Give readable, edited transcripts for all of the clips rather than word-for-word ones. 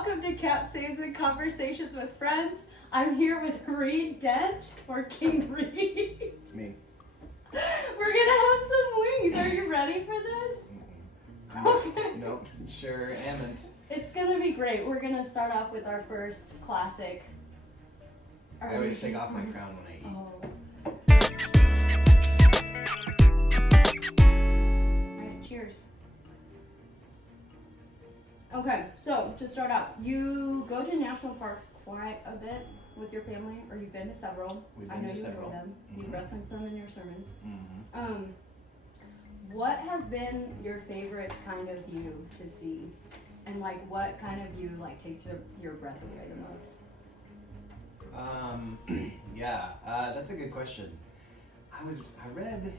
welcome to Capsaicin Conversations with Friends. I'm here with Reed Dent, or King Reed. It's me. We're gonna have some wings. Are you ready for this? Okay. Nope, sure amn't. It's gonna be great. We're gonna start off with our first classic. I always take off my crown when I eat. Alright, cheers. Okay, so to start out, you go to national parks quite a bit with your family, or you've been to several. We've I been know to you several. enjoy them. You reference them in your sermons. Mm-hmm. What has been your favorite kind of view to see? And like what kind of view like takes your breath away the most? That's a good question. I read,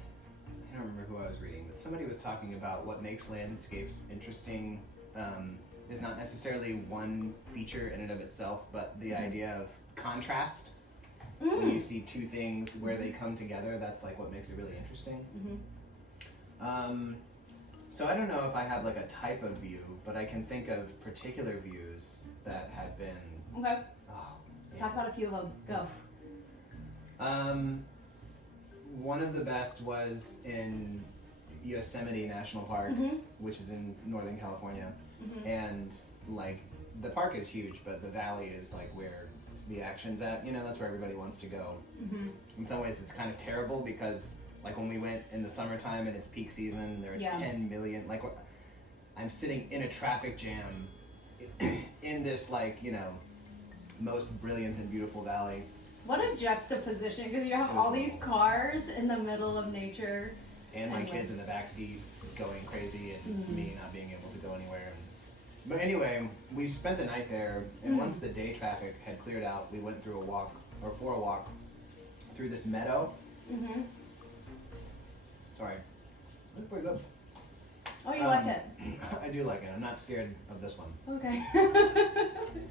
I don't remember who I was reading, but somebody was talking about what makes landscapes interesting is not necessarily one feature in and of itself, but the idea of contrast. When you see two things where they come together, that's like what makes it really interesting. So I don't know if I have like a type of view, but I can think of particular views that have been. Okay. Oh, yeah. Talk about a few of them. Go. One of the best was in Yosemite National Park, which is in Northern California, and like the park is huge, but the valley is like where the action's at. You know, that's where everybody wants to go. In some ways, it's kind of terrible because like when we went in the summertime and it's peak season, there are 10 million. Like I'm sitting in a traffic jam in this like most brilliant and beautiful valley. What a juxtaposition, because you have all these cars in the middle of nature. And my kids in the backseat going crazy and me not being able to go anywhere. But anyway, we spent the night there, and once the day traffic had cleared out, we went for a walk through this meadow. Sorry. That's pretty good. Oh, you like it? I do like it. I'm not scared of this one. Okay.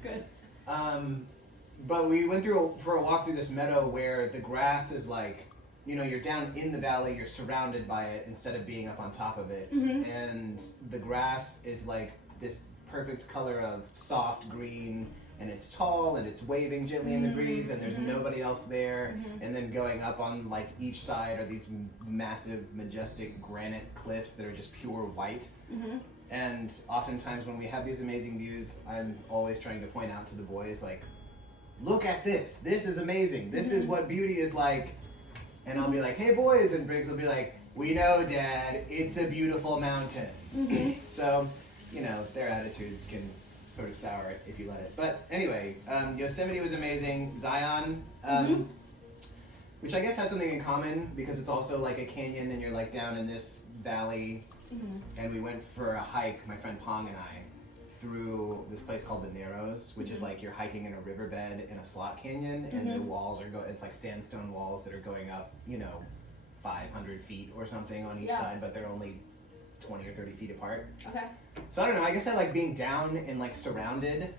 Good. But we went for a walk through this meadow where the grass is like, you're down in the valley, you're surrounded by it instead of being up on top of it. And the grass is like this perfect color of soft green, and it's tall and it's waving gently in the breeze, and there's nobody else there. And then going up on like each side are these massive, majestic granite cliffs that are just pure white. And oftentimes when we have these amazing views, I'm always trying to point out to the boys, like, look at this. This is amazing. This is what beauty is like. And I'll be like, hey boys, and Briggs will be like, we know, Dad, it's a beautiful mountain. So, their attitudes can sort of sour if you let it. But anyway, Yosemite was amazing. Zion, which I guess has something in common because it's also like a canyon and you're like down in this valley. And we went for a hike, my friend Pong and I, through this place called the Narrows, which is like you're hiking in a riverbed in a slot canyon, and the walls are it's like sandstone walls that are going up, 500 feet or something on each side, but they're only 20 or 30 feet apart. Okay. So I don't know, I guess I like being down and like surrounded,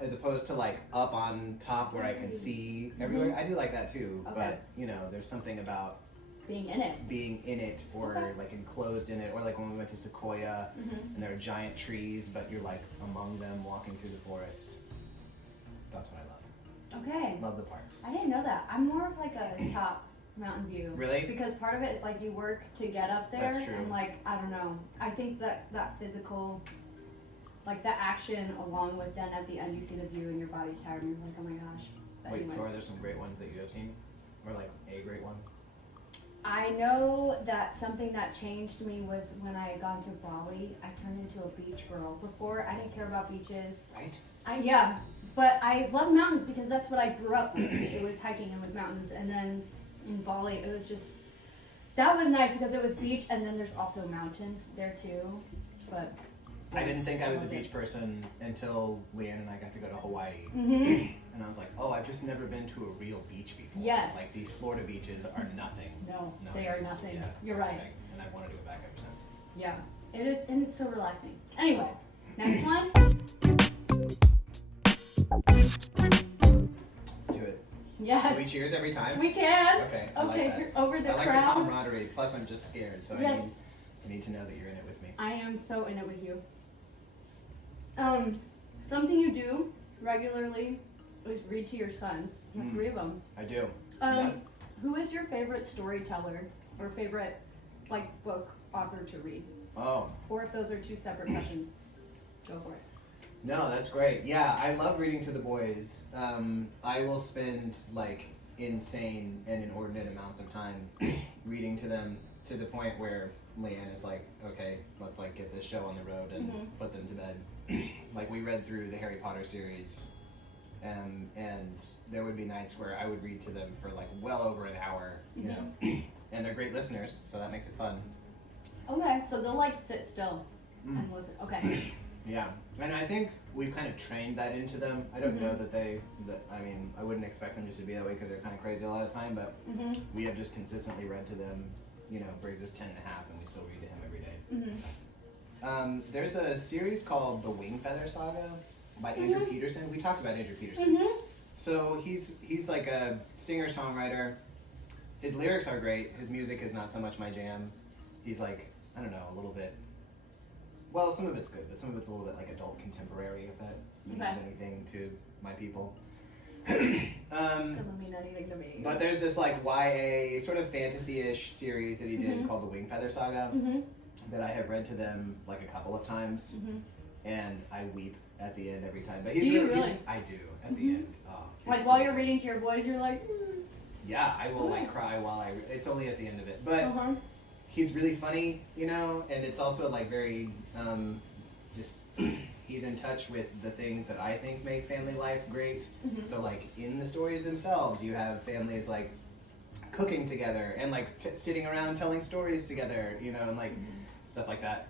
as opposed to like up on top where I can see everywhere. I do like that too, but there's something about being in it or like enclosed in it, or like when we went to Sequoia and there are giant trees but you're like among them walking through the forest. That's what I love. Okay. Love the parks. I didn't know that. I'm more of like a top mountain view. Really? Because part of it is like you work to get up there. That's true. And like, I don't know, I think that physical, like the action along with then at the end you see the view and your body's tired and you're like, oh my gosh. But Wait, anyway. so are there some great ones that you have seen? Or like a great one? I know that something that changed me was when I had gone to Bali, I turned into a beach girl. Before, I didn't care about beaches. Right? But I love mountains because that's what I grew up with. It was hiking and with mountains. And then in Bali, it was just, that was nice because it was beach and then there's also mountains there too. But I didn't think I was a beach person until Leah and I got to go to Hawaii. And I was like, oh, I've just never been to a real beach before. Yes. Like these Florida beaches are nothing. No, they are nothing. Yeah, you're right. And I want to do it back ever since. Yeah, it is, and it's so relaxing. Anyway, next one. Let's do it. Yes. Can we cheers every time? We can. Okay. I like that. You're over the I like crown. the camaraderie. Plus, I'm just scared, so yes. I need to know that you're in it with me. I am so in it with you. something you do regularly is read to your sons. You have 3 of them. I do. Who is your favorite storyteller or favorite like book author to read? Oh. Or if those are 2 separate questions, go for it. No, that's great. Yeah, I love reading to the boys. I will spend like insane and inordinate amounts of time reading to them to the point where Leanne is like, okay, let's like get this show on the road and put them to bed. Like we read through the Harry Potter series, and there would be nights where I would read to them for like well over an hour, you know, and they're great listeners, so that makes it fun. Okay, so they'll like sit still and listen. Okay. Yeah, and I think we've kind of trained that into them. I don't know that I mean, I wouldn't expect them just to be that way because they're kind of crazy a lot of the time, but we have just consistently read to them. You know, Briggs is 10 and a half and we still read to him every day. There's a series called The Wingfeather Saga by Andrew Peterson. We talked about Andrew Peterson. So he's like a singer-songwriter. His lyrics are great. His music is not so much my jam. He's like, I don't know, a little bit, well, some of it's good, but some of it's a little bit like adult contemporary, if that means anything to my people. Doesn't mean anything to me. But there's this like YA sort of fantasy-ish series that he did called The Wingfeather Saga that I have read to them like a couple of times, and I weep at the end every time. But he's really? I do at the end. Oh, like while you're reading to your boys, you're like. Yeah, I will like cry while it's only at the end of it, but he's really funny, you know, and it's also like very just. He's in touch with the things that I think make family life great. So like in the stories themselves, you have families like cooking together and like sitting around telling stories together, you know, and like stuff like that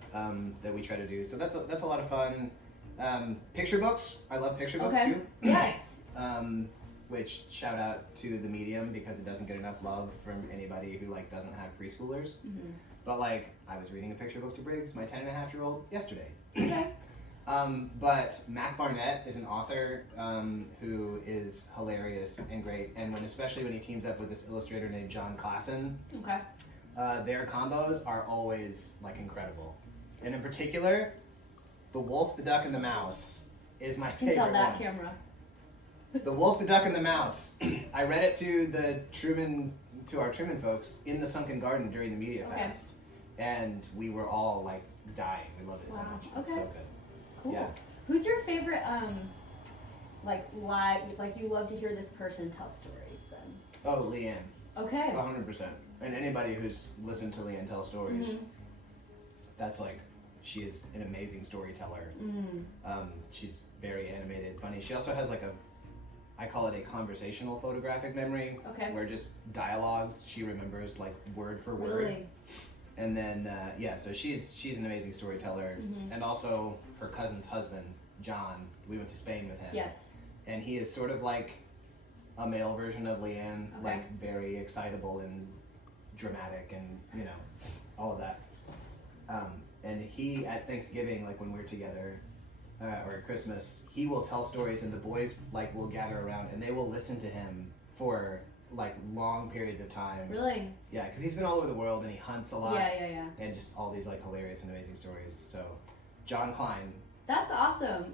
that we try to do. So that's a lot of fun. Picture books, I love picture books too. Yes. Which shout out to the medium because it doesn't get enough love from anybody who like doesn't have preschoolers. But like I was reading a picture book to Briggs, my 10-and-a-half-year-old, yesterday. Okay. But Mac Barnett is an author who is hilarious and great, and especially when he teams up with this illustrator named John Gleason, their combos are always like incredible. And in particular, The Wolf, the Duck, and the Mouse is my favorite Tell that one. camera. The Wolf, the Duck, and the Mouse. I read it to our Truman folks in the Sunken Garden during the Media Fest, and we were all like dying. We loved it so much. It's so good. Cool. Yeah. Who's your favorite, like live, like you love to hear this person tell stories then? Oh, Leanne. Okay. 100%. And anybody who's listened to Leanne tell stories, that's like, she is an amazing storyteller. She's very animated, funny. She also has like I call it a conversational photographic memory, where just dialogues she remembers like word for word. Really? And then, so she's an amazing storyteller. And also her cousin's husband, John, we went to Spain with him. Yes. And he is sort of like a male version of Leanne, like very excitable and dramatic and, you know, all of that. And he, at Thanksgiving, like when we're together, or at Christmas, he will tell stories and the boys like will gather around and they will listen to him for like long periods of time. Really? Yeah, because he's been all over the world and he hunts a lot. Yeah. And just all these like hilarious and amazing stories. So, John Klein. That's awesome.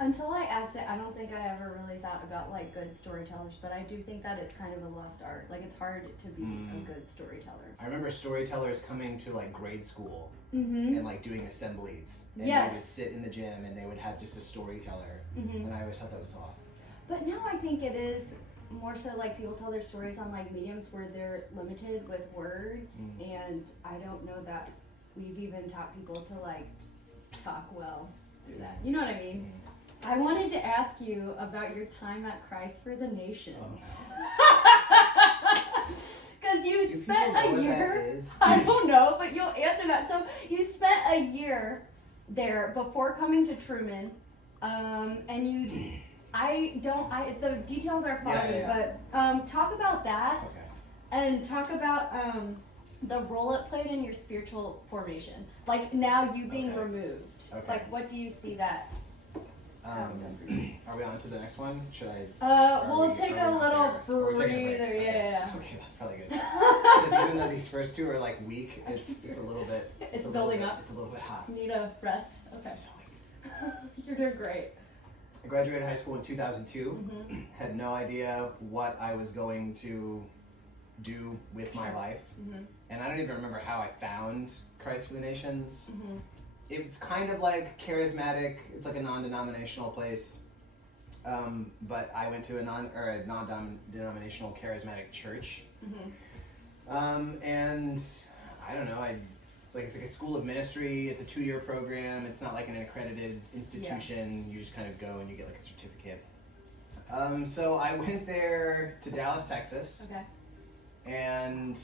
Until I asked it, I don't think I ever really thought about like good storytellers, but I do think that it's kind of a lost art. Like it's hard to be a good storyteller. I remember storytellers coming to like grade school and like doing assemblies. And they would sit in the gym and they would have just a storyteller. And I always thought that was so awesome. But now I think it is more so like people tell their stories on like mediums where they're limited with words, and I don't know that we've even taught people to like talk well through that. You know what I mean? I wanted to ask you about your time at Christ for the Nations. Because you spent a year, I don't know, but you'll answer that. So you spent a year there before coming to Truman, and you, the details are foggy, but talk about that, and talk about the role it played in your spiritual formation. Like now you being removed. Like what do you see that? Are we on to the next one? Should I? We'll take a little breather. Yeah. Okay, that's probably good. Because even though these first two are like weak, it's a little bit. It's building up. It's a little bit hot. Need a rest. Okay. You're doing great. I graduated high school in 2002. Mm-hmm. Had no idea what I was going to do with my life. Mm-hmm. And I don't even remember how I found Christ for the Nations. Mm-hmm. It's kind of like charismatic. It's like a non-denominational place. But I went to a non-denominational charismatic church. Mm-hmm. And I don't know, it's like a school of ministry. It's a 2-year program. It's not like an accredited institution. You just kind of go and you get like a certificate. So I went there to Dallas, Texas. Okay. And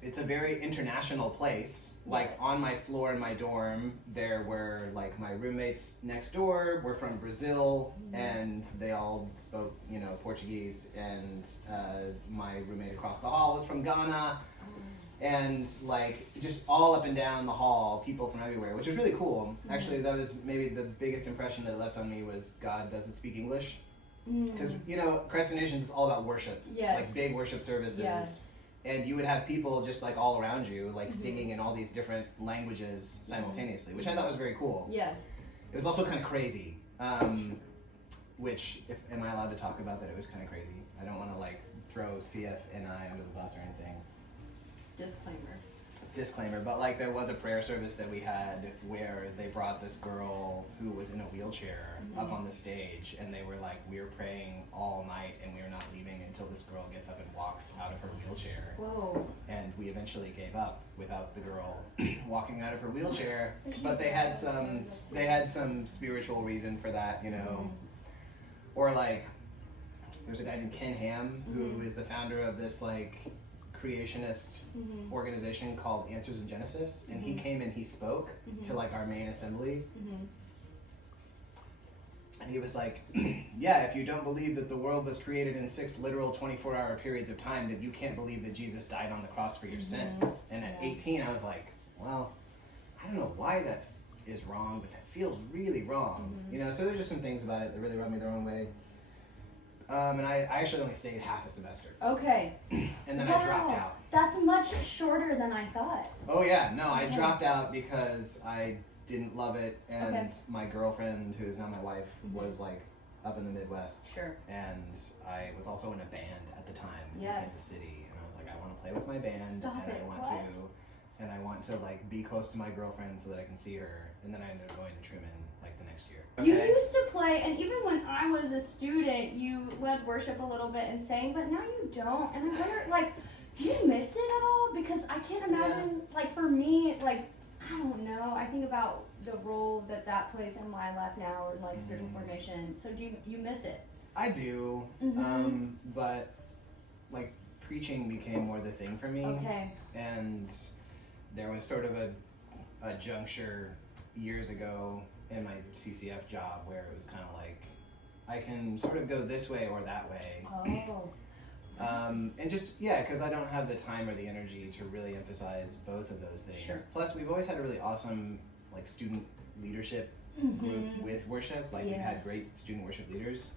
it's a very international place. Like Yes. on my floor in my dorm, there were like my roommates next door were from Brazil, and they all spoke, Portuguese. And my roommate across the hall was from Ghana, and like just all up and down the hall, people from everywhere, which was really cool. Actually, that was maybe the biggest impression that it left on me was God doesn't speak English. Because Christ for the Nations is all about worship, like big worship services, and you would have people just like all around you, like singing in all these different languages simultaneously, which I thought was very cool. Yes. It was also kind of crazy, which am I allowed to talk about that? It was kind of crazy. I don't want to like throw CFNI under the bus or anything. Disclaimer, but like there was a prayer service that we had where they brought this girl who was in a wheelchair up on the stage, and they were like, we're praying all night and we're not leaving until this girl gets up and walks out of her wheelchair. Whoa. And we eventually gave up without the girl walking out of her wheelchair, but they had some spiritual reason for that, or like there's a guy named Ken Ham who is the founder of this like creationist organization called Answers in Genesis, and he came and he spoke to like our main assembly, and he was like, yeah, if you don't believe that the world was created in 6 literal 24-hour periods of time, that you can't believe that Jesus died on the cross for your sins. And at 18 I was like, well, I don't know why that is wrong, but that feels really wrong. So there's just some things about it that really rubbed me the wrong way. And I actually only stayed half a semester. Okay. And then I dropped out. That's much shorter than I thought. Oh yeah, no, I dropped out because I didn't love it, and my girlfriend, who is now my wife, was like up in the Midwest. Sure. And I was also in a band at the time in Yes. Kansas City, and I was like, I want to play with my band, Stop and it, I want to like be close to my girlfriend so that I can see her. And then I ended up going to Truman like the next year. You used to play, and even when I was a student, you led worship a little bit and sang, but now you don't. And I wonder, like, do you miss it at all? Because I can't imagine, like, for me, like, I don't know. I think about the role that plays in my life now, or like spiritual formation. So do you miss it? I do, but like preaching became more the thing for me. Okay. And there was sort of a juncture years ago in my CCF job where it was kind of like, I can sort of go this way or that way. Oh. And just, because I don't have the time or the energy to really emphasize both of those things. Sure. Plus, we've always had a really awesome like student leadership group with worship. Like, we've had great student worship leaders.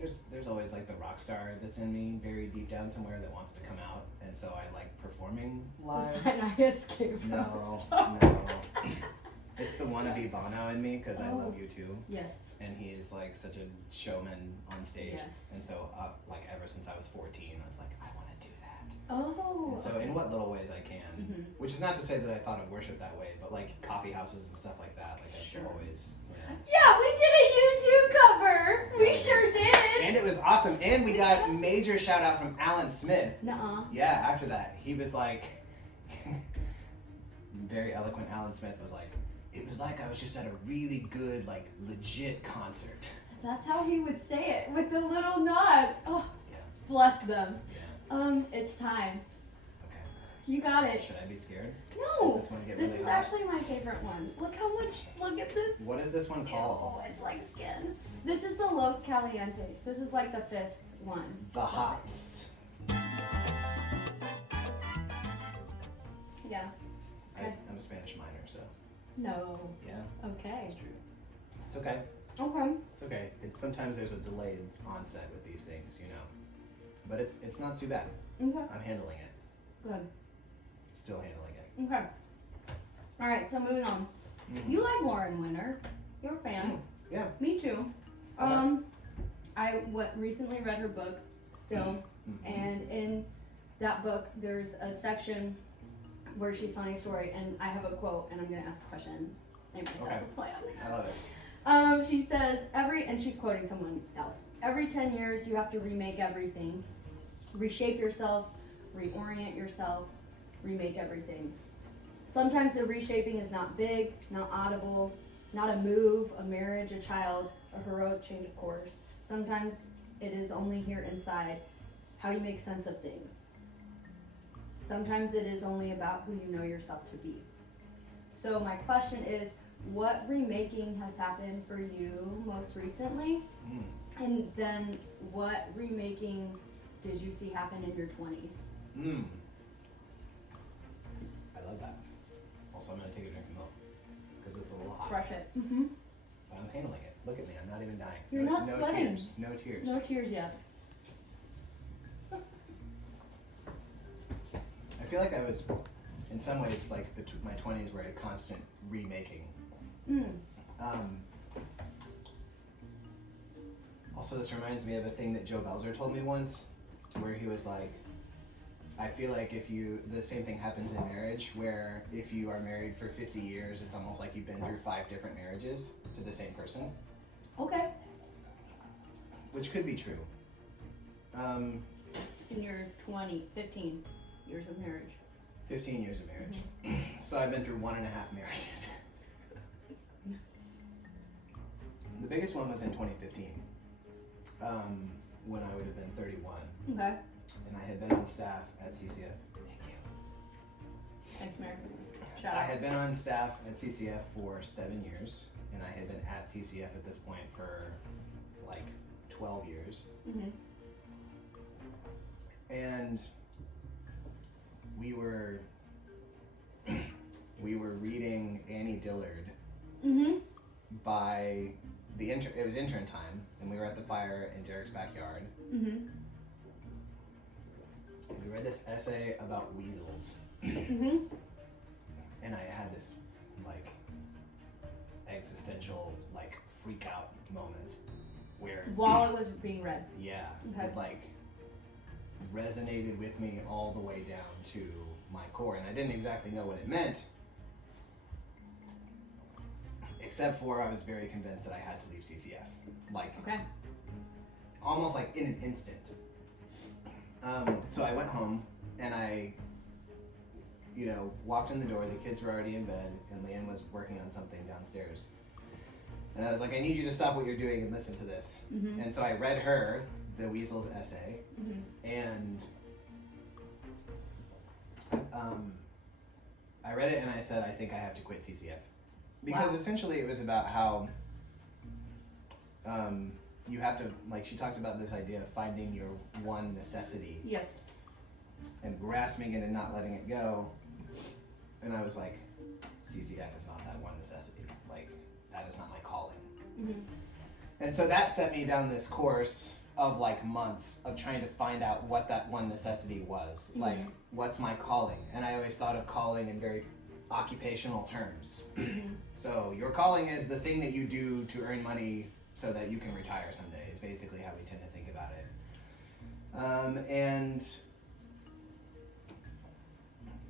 There's always like the rock star that's in me buried deep down somewhere that wants to come out, and so I like performing live. I escape from No. It's the wannabe Bono in me, because I love you too. Yes. And he is like such a showman on stage. Yes. And so like ever since I was 14, I was like, I want to do that. Oh. And so in what little ways I can, which is not to say that I thought of worship that way, but like coffee houses and stuff like that, like I've always, Yeah, we did a YouTube cover. We sure did. And it was awesome. And we got major shout out from Alan Smith. Nuh-uh. Yeah, after that, he was like, very eloquent Alan Smith was like, it was like I was just at a really good, like, legit concert. That's how he would say it, with the little nod. Oh, Yeah. bless them. Yeah. It's time. Okay. You got it. Should I be scared? No. Does this one get This really is hot? actually my favorite one. Look at this. What is this one called? Oh, it's like skin. This is the Los Calientes. This is like the 5th one. The Hots. Yeah. I'm a Spanish minor, so. No. Yeah. Okay. It's true. It's okay. Okay. It's okay. Sometimes there's a delayed onset with these things, But it's not too bad. Okay. I'm handling it. Good. Still handling it. Okay. All right. So moving on. You like Warren Winter. You're a fan. Yeah. Me too. I recently read her book, still, and in that book, there's a section where she's telling a story, and I have a quote, and I'm going to ask a question. Anyway, that's a plan. I love it. She says, and she's quoting someone else, every 10 years you have to remake everything, reshape yourself, reorient yourself, remake everything. Sometimes the reshaping is not big, not audible, not a move, a marriage, a child, a heroic change of course. Sometimes it is only here inside, how you make sense of things. Sometimes it is only about who you know yourself to be. So my question is, what remaking has happened for you most recently? And then what remaking did you see happen in your 20s? I love that. Also, I'm going to take a drink of milk because it's a little hot. Brush it. But I'm handling it. Look at me. I'm not even dying. You're not sweating. Tears. No tears. No tears yet. I feel like I was, in some ways, like my 20s were a constant remaking. Also, this reminds me of a thing that Joe Belzer told me once, where he was like, I feel like the same thing happens in marriage, where if you are married for 50 years, it's almost like you've been through 5 different marriages to the same person. Okay. Which could be true. In your 15 years of marriage. 15 years of marriage. So I've been through 1.5 marriages. The biggest one was in 2015, when I would have been 31. Okay. And I had been on staff at CCF. Thank you. Thanks, Meredith. Shout I out. had been on staff at CCF for 7 years, and I had been at CCF at this point for like 12 years. And we were reading Annie Dillard by it was intern time, and we were at the fire in Derek's backyard. And we read this essay about weasels. And I had this like existential like freak out moment where While it was being read. yeah, Okay. it like resonated with me all the way down to my core, and I didn't exactly know what it meant, except for I was very convinced that I had to leave CCF, like almost like in an instant. So I went home and I, walked in the door. The kids were already in bed, and Leanne was working on something downstairs. And I was like, I need you to stop what you're doing and listen to this. And so I read her the Weasel's essay, and I read it and I said, I think I have to quit CCF. Because essentially it was about how you have to, like, she talks about this idea of finding your one necessity. Yes. And grasping it and not letting it go. And I was like, CCF is not that one necessity. Like, that is not my calling. And so that set me down this course of like months of trying to find out what that one necessity was. Like, what's my calling? And I always thought of calling in very occupational terms. So your calling is the thing that you do to earn money so that you can retire someday, is basically how we tend to think about it. And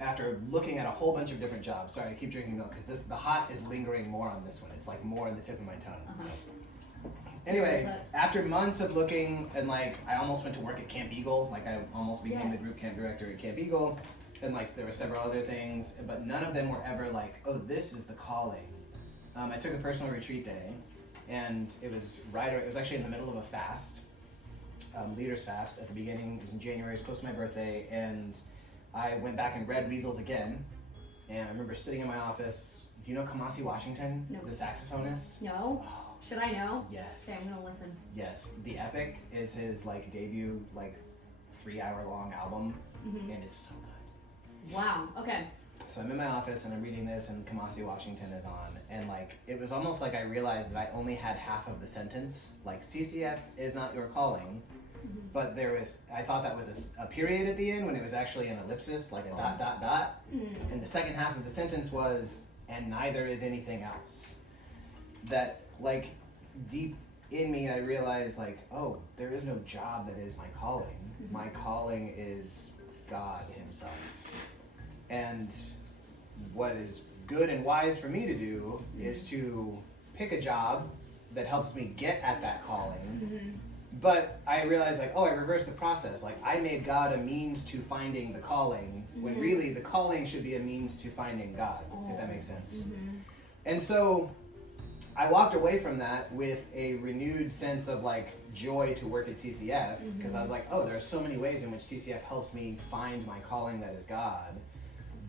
after looking at a whole bunch of different jobs, sorry, I keep drinking milk because the hot is lingering more on this one. It's like more on the tip of my tongue. Anyway, after months of looking, and like I almost went to work at Camp Eagle, like I almost became the group camp director at Camp Eagle, and like there were several other things, but none of them were ever like, oh, this is the calling. I took a personal retreat day, and it was actually in the middle of a fast, leaders fast at the beginning. It was in January, it was close to my birthday, and I went back and read Weasels again, and I remember sitting in my office. Do you know Kamasi Washington, the saxophonist? No. Oh. Should I know? Yes. Okay, I'm gonna listen. Yes, The Epic is his like debut 3-hour-long album, and it's so good. Wow. Okay. So I'm in my office and I'm reading this, and Kamasi Washington is on, and it was almost like I realized that I only had half of the sentence. Like, CCF is not your calling, but I thought that was a period at the end when it was actually an ellipsis, like a ... And the second half of the sentence was, and neither is anything else. That deep in me, I realized like, oh, there is no job that is my calling. My calling is God himself. And what is good and wise for me to do is to pick a job that helps me get at that calling. But I realized like, oh, I reversed the process. Like I made God a means to finding the calling, when really the calling should be a means to finding God, if that makes sense. And so I walked away from that with a renewed sense of like joy to work at CCF, because I was like, oh, there are so many ways in which CCF helps me find my calling that is God.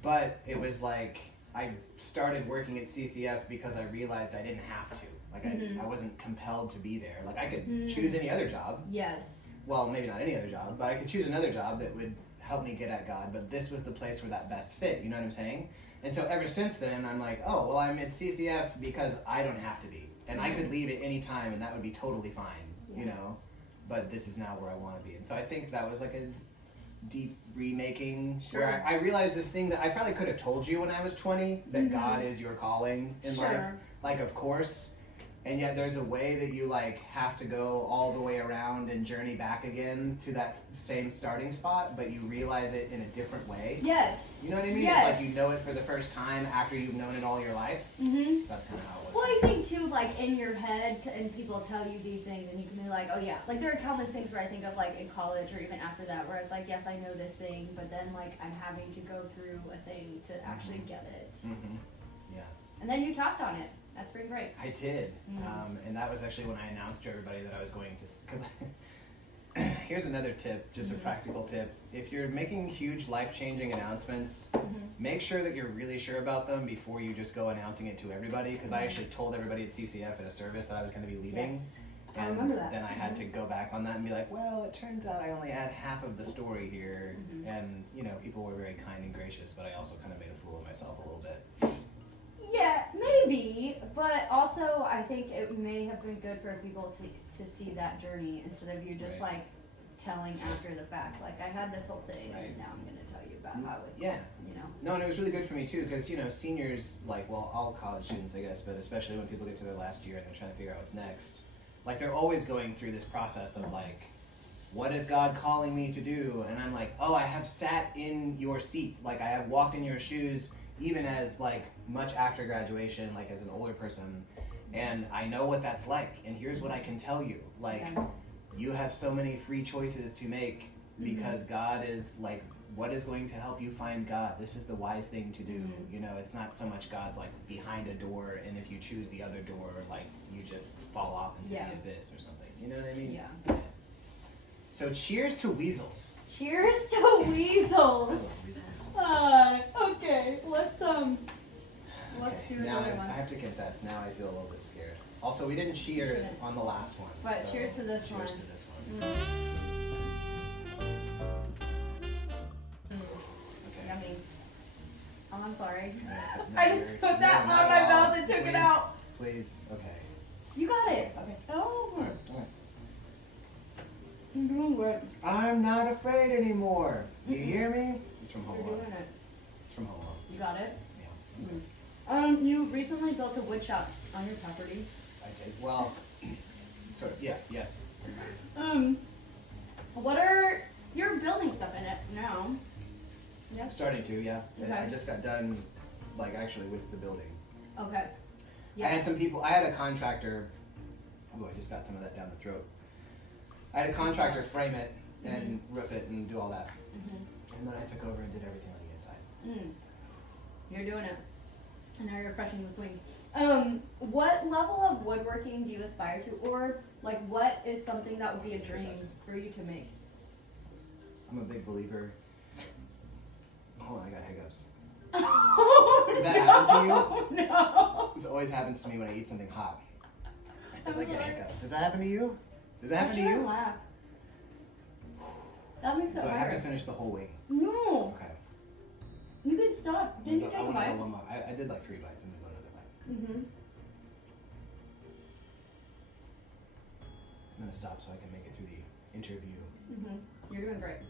But it was like I started working at CCF because I realized I didn't have to. Like I wasn't compelled to be there. Like I could choose any other job. Yes. Well, maybe not any other job, but I could choose another job that would help me get at God. But this was the place where that best fit. You know what I'm saying? And so ever since then, I'm like, oh, well, I'm at CCF because I don't have to be. And I could leave at any time and that would be totally fine, you know? But this is now where I want to be. And so I think that was like a deep remaking where I realized this thing that I probably could have told you when I was 20, that God is your calling in life. Like, of course. And yet there's a way that you like have to go all the way around and journey back again to that same starting spot, but you realize it in a different way. Yes. You know what I mean? Yes. It's like you know it for the first time after you've known it all your life. That's kind of how it was. Well, I think too, like in your head, and people tell you these things, and you can be like, oh yeah. Like there are countless things where I think of like in college or even after that, where it's like, yes, I know this thing, but then like I'm having to go through a thing to actually get it. Yeah. And then you talked on it. That's pretty great. I did. And that was actually when I announced to everybody that I was going to, because here's another tip, just a practical tip. If you're making huge life-changing announcements, make sure that you're really sure about them before you just go announcing it to everybody, because I actually told everybody at CCF at a service that I was going to be leaving. Yes. And I remember that. then I had to go back on that and be like, well, it turns out I only had half of the story here. And, you know, people were very kind and gracious, but I also kind of made a fool of myself a little bit. Yeah, maybe, but also I think it may have been good for people to see that journey instead of you just like telling after the fact. Like I had this whole thing, and now I'm going to tell you about how it was. You know. No, and it was really good for me too, because you know seniors, like, well, all college students, I guess, but especially when people get to their last year and they're trying to figure out what's next, like they're always going through this process of like, what is God calling me to do? And I'm like, oh, I have sat in your seat, like I have walked in your shoes. Even as like much after graduation, like as an older person, and I know what that's like, and here's what I can tell you, like you have so many free choices to make because God is like, what is going to help you find God? This is the wise thing to do. You know, it's not so much God's like behind a door, and if you choose the other door, like you just fall off into the abyss or something. You know what I mean? Yeah. So cheers to weasels. Cheers to weasels. Okay, let's do now another one. I have to confess, now I feel a little bit scared. Also, we didn't cheers on the last one. But so cheers to this one. Cheers to this one. Okay. Yummy. Oh, I'm sorry. No, I just put that on my mouth and took it out. Please, okay. You got it. Okay. Oh. All right. You're doing good. I'm not afraid anymore. Do you hear me? It's from Home You're Alone. doing it. It's from Home Alone. You got it? Yeah. You recently built a wood shop on your property. I did. Well, sort of, yeah, yes. You're building stuff in it now. Yes? Starting to, yeah. Okay. I just got done, like, actually with the building. Okay. I had some people, I had a contractor, ooh, I just got some of that down the throat. I had a contractor frame it and roof it and do all that. And then I took over and did everything on the inside. You're doing it. And now you're crushing the swing. What level of woodworking do you aspire to? Or, like, what is something that would be a dream for you to make? I'm a big believer. Hold on, I got hiccups. Does that happen to you? No. This always happens to me when I eat something hot. Because I get hiccups. Does that happen to you? Does that happen to you? Laugh. That makes it So I harder. have to finish the whole wing. No. Okay. You can stop. Didn't you take a I bite? go one more. I did like 3 bites. I'm gonna go another bite. I'm gonna stop so I can make it through the interview. You're doing great.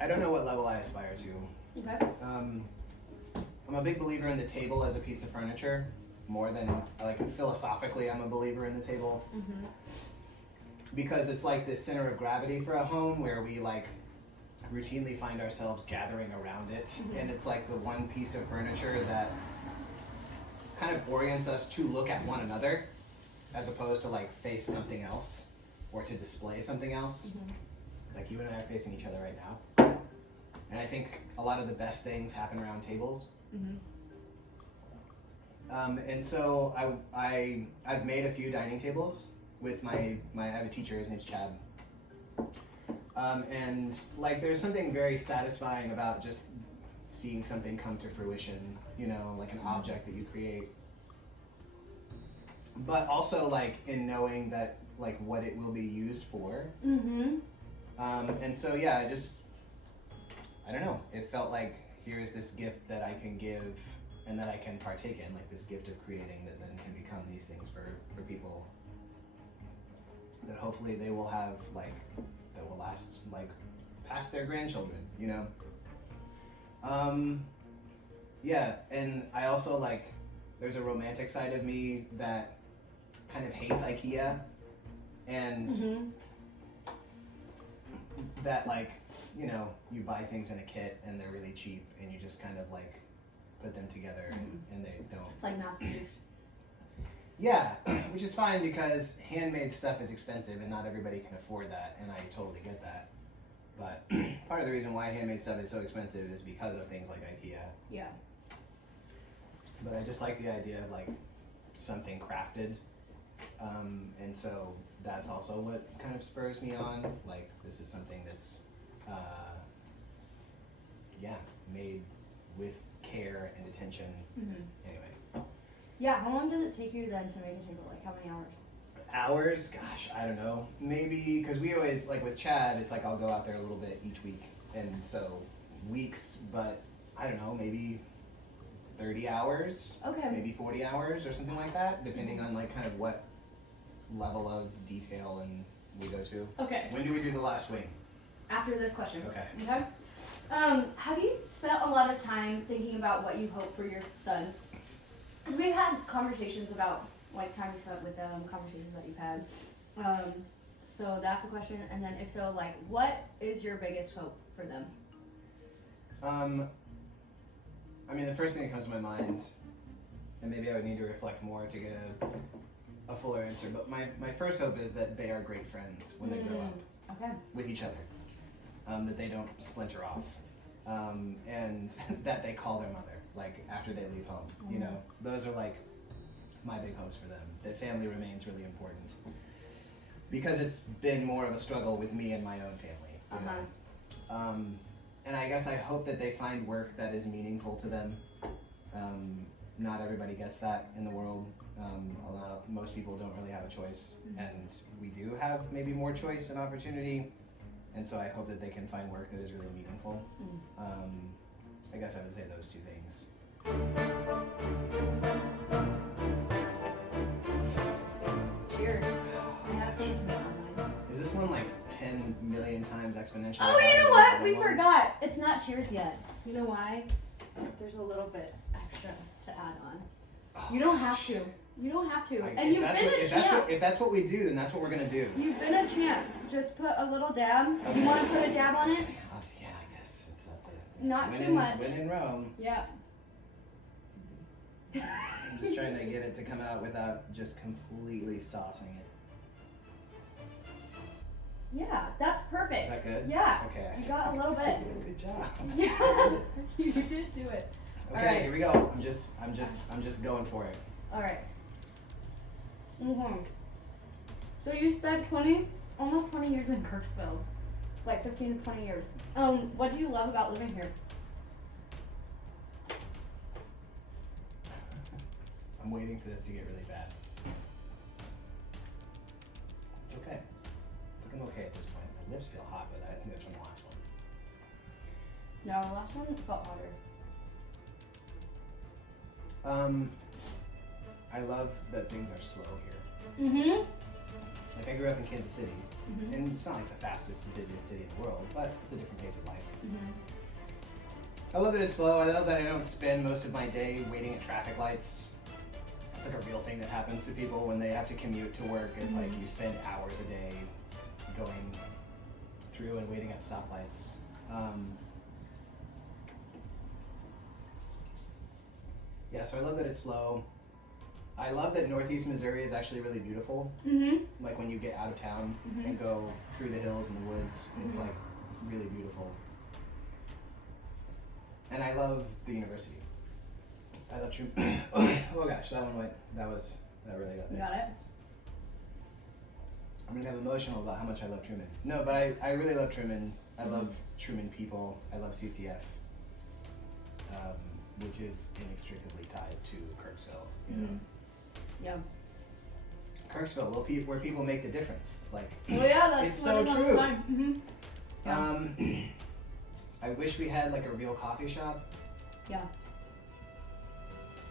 I don't know what level I aspire to. Okay. I'm a big believer in the table as a piece of furniture. more than like philosophically I'm a believer in the table. Mm-hmm. Because it's like this center of gravity for a home where we like routinely find ourselves gathering around it, and it's like the one piece of furniture that kind of orients us to look at one another as opposed to like face something else or to display something else. Like you and I are facing each other right now, and I think a lot of the best things happen around tables. And so I've made a few dining tables with I have a teacher, his name's Chad. And like there's something very satisfying about just seeing something come to fruition, you know, like an object that you create. But also like in knowing that like what it will be used for. And so yeah, I don't know, it felt like here's this gift that I can give and that I can partake in, like this gift of creating that then can become these things for people that hopefully they will have like, that will last like past their grandchildren, you know? Yeah, and I also like, there's a romantic side of me that kind of hates IKEA and that like, you know, you buy things in a kit and they're really cheap and you just kind of like put them together and they don't. It's like mass produced. Yeah, which is fine because handmade stuff is expensive and not everybody can afford that, and I totally get that. But part of the reason why handmade stuff is so expensive is because of things like IKEA. Yeah. But I just like the idea of like something crafted. And so that's also what kind of spurs me on. Like this is something that's, made with care and attention. Anyway. Yeah, how long does it take you then to make a table? Like how many hours? Hours? Gosh, I don't know. Maybe, because we always, like with Chad, it's like I'll go out there a little bit each week. And so weeks, but I don't know, maybe 30 hours. Okay. Maybe 40 hours or something like that, depending on like kind of what level of detail and we go to. Okay. When do we do the last swing? After this question. Okay. Okay. Have you spent a lot of time thinking about what you hope for your sons? Because we've had conversations about like time you spent with them, conversations that you've had. So that's a question. And then if so, like what is your biggest hope for them? I mean, the first thing that comes to my mind, and maybe I would need to reflect more to get a fuller answer, but my first hope is that they are great friends when they grow up. Okay. With each other. That they don't splinter off. And that they call their mother, like after they leave home. You know, those are like my big hopes for them. That family remains really important. Because it's been more of a struggle with me and my own family. You know? And I guess I hope that they find work that is meaningful to them. Not everybody gets that in the world. Most people don't really have a choice, and we do have maybe more choice and opportunity. And so I hope that they can find work that is really meaningful. I guess I would say those two things. Cheers. I have some to make online. Is this one like 10 million times exponential? Oh, you know what? We forgot. It's not cheers yet. You know why? There's a little bit extra to add on. Oh, you don't have to. You don't have to. And you've been a champ. If that's what we do, then that's what we're gonna do. You've been a champ. Just put a little dab. Okay. You want to put a dab on it? Yeah, I guess it's not too much. When in Rome. Yeah. I'm just trying to get it to come out without just completely saucing it. Yeah, that's perfect. Is that good? Yeah. Okay. You got a little bit. Good job. Yeah. You did do it. Okay, right. Here we go. I'm just going for it. All right. So you spent almost 20 years in Kirksville, like 15 to 20 years. What do you love about living here? I'm waiting for this to get really bad. It's okay. I think I'm okay at this point. My lips feel hot, but I think that's from the last one. No, the last one felt hotter. I love that things are slow here. Like I grew up in Kansas City, and it's not like the fastest and busiest city in the world, but it's a different pace of life. I love that it's slow. I love that I don't spend most of my day waiting at traffic lights. it's like a real thing that happens to people when they have to commute to work. Is like you spend hours a day going through and waiting at stoplights. Yeah, so I love that it's slow. I love that Northeast Missouri is actually really beautiful. Like when you get out of town and go through the hills and the woods, it's like really beautiful. And I love the university. I love Truman. Oh gosh, that one went. That really got there. Got it. I'm gonna get emotional about how much I love Truman. No, but I really love Truman. I love Truman people. I love CCF, which is inextricably tied to Kirksville. You know? Yeah. Kirksville, where people make the difference. Like, well, yeah, that's it's what so is on the true. sign. Yeah. I wish we had like a real coffee shop. Yeah.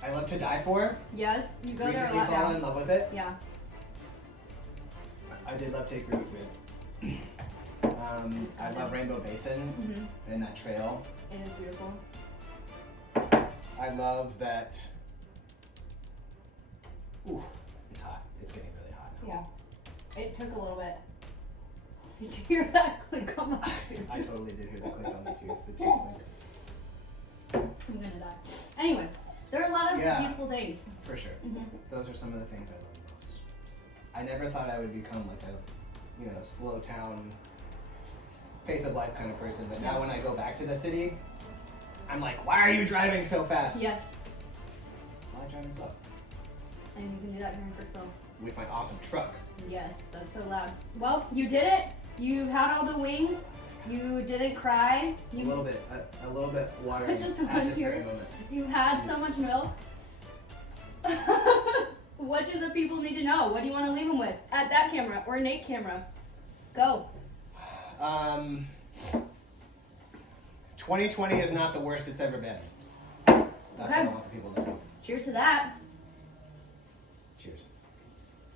I love to die for. Yes, you go there a Recently lot fallen now. in love with it. Yeah. I did love Take Root Rib. I love Rainbow Basin and that trail. It is beautiful. I love that. Ooh, it's hot. It's getting really hot now. Yeah. It took a little bit. Did you hear that click on my tooth? I totally did hear that click on the tooth. The tooth click. I'm gonna die. Anyway, there are a lot of beautiful things. For sure. Those are some of the things I love the most. I never thought I would become like a, slow town, pace of life kind of person. But now when I go back to the city, I'm like, why are you driving so fast? Yes. Why am I driving slow? And you can do that here in Kirksville. With my awesome truck. Yes, that's so loud. Well, you did it. You had all the wings. You didn't cry. A little bit watery Just at one this here. very moment. You had so much milk. What do the people need to know? What do you want to leave them with? At that camera or Nate camera. Go. 2020 is not the worst it's ever been. That's what I want the people to know. Cheers to that. Cheers.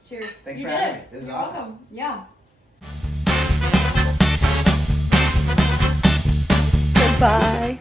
Cheers. Thanks You for did having it. me. This is You're awesome. welcome. Yeah. Goodbye.